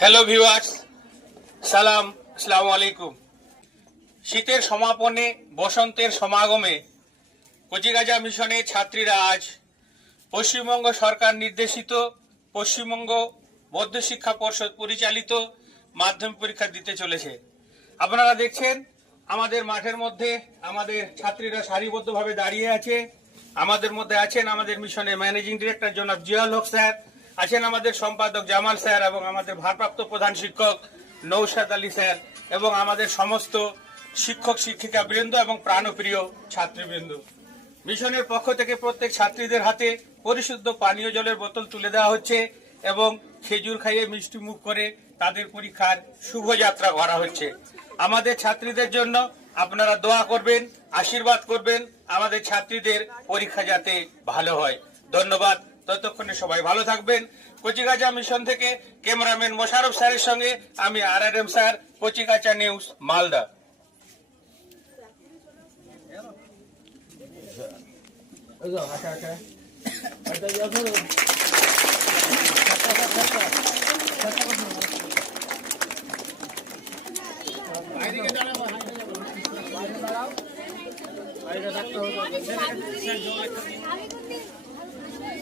Hello viewers সালাম আসসালামু আলাইকুম শীতের সমাপনে, বসন্তের সমাগমে কচিগাজা মিশনের ছাত্রীরা আজ পশ্চিমবঙ্গ সরকার নির্দেশিত, পশ্চিমবঙ্গ বৌদ্ধ শিক্ষা পর্ষদ পরিচালিত মাধ্যমিক পরীক্ষা দিতে চলেছে। আপনারা দেখছেন, আমাদের মাঠের মধ্যে আমাদের ছাত্রীরা সারিবদ্ধভাবে দাঁড়িয়ে আছে। আমাদের মধ্যে আছেন আমাদের মিশনের ম্যানেজিং ডিরেক্টর জনাব জিয়াল হক স্যার আছেন আমাদের সম্পাদক জামাল স্যার এবং আমাদের ভারপ্রাপ্ত প্রধান শিক্ষক নৌশাদ আলী স্যার এবং আমাদের সমস্ত শিক্ষক, শিক্ষিকা বৃন্দ এবং প্রাণপ্রিয় ছাত্রীবৃন্দ। মিশনের পক্ষ থেকে প্রত্যেক ছাত্রীদের হাতে পরিশুদ্ধ পানীয় জলের বোতল তুলে দেওয়া হচ্ছে এবং খেজুর খাইয়ে মিষ্টি মুখ করে তাদের পরীক্ষার শুভযাত্রা করা হচ্ছে। আমাদের ছাত্রীদের জন্য আপনারা দোয়া করবেন, আশীর্বাদ করবেন, আমাদের ছাত্রীদের পরীক্ষা যাতে ভালো হয়। ধন্যবাদ। ততক্ষণে সবাই ভালো থাকবেন কচিগাছা মিশন থেকে ক্যামেরাম্যান মোশারফ স্যারের সঙ্গে আমি আর R M sir Kochigachha news Malda ভাবনা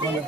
Grabe.